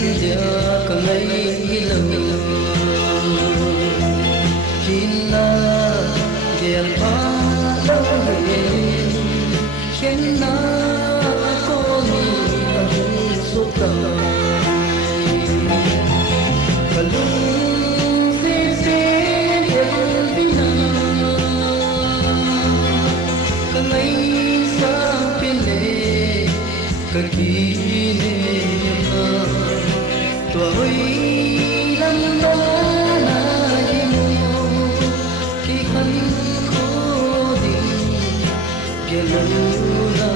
kiến dia ka ngai lo kina gel pa lo le ken na ko ni ahu so ta kalung se el bina ka ngai sa pile ka kine tua hoi lam ba na hi mo ki khan ko din ke lo na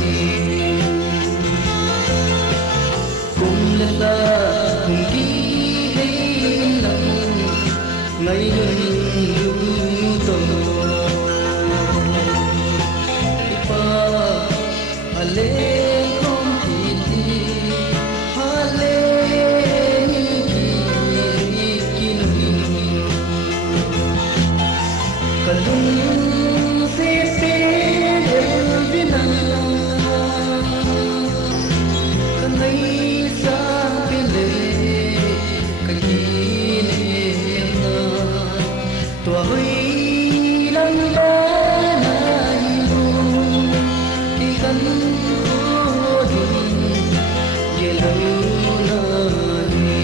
ni kum la ta kum ki hei lam ngai lu to pa ale kalung se el bina kanai sa pile kine na tua hoi lam ba na hi mo ki kan ko din ye lo na ni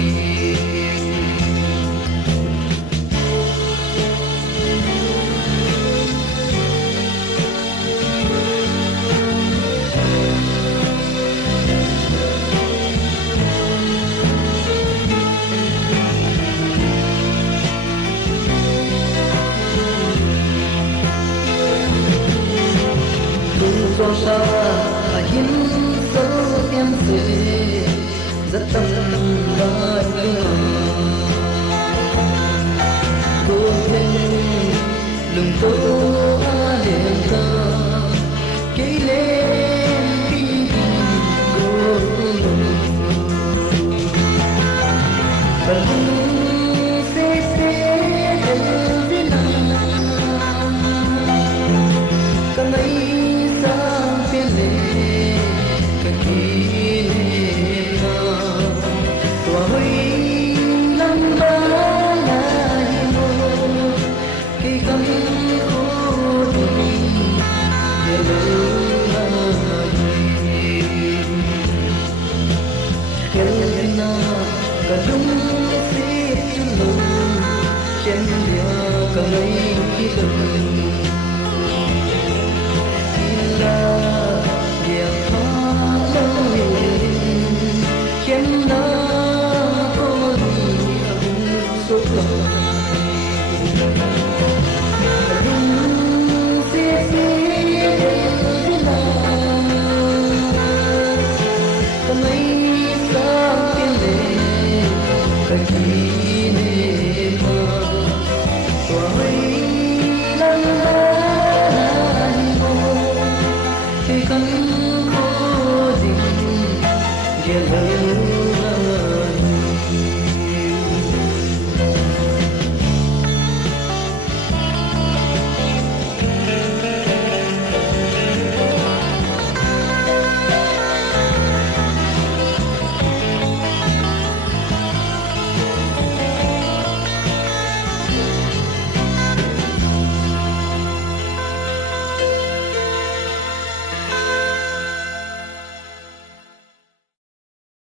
so sa hin so em se rất tâm ba cô thêm lưng tố liền ta cây lên đi cô phần se el vina cái này kalung se chulu chen dia ka ngai lo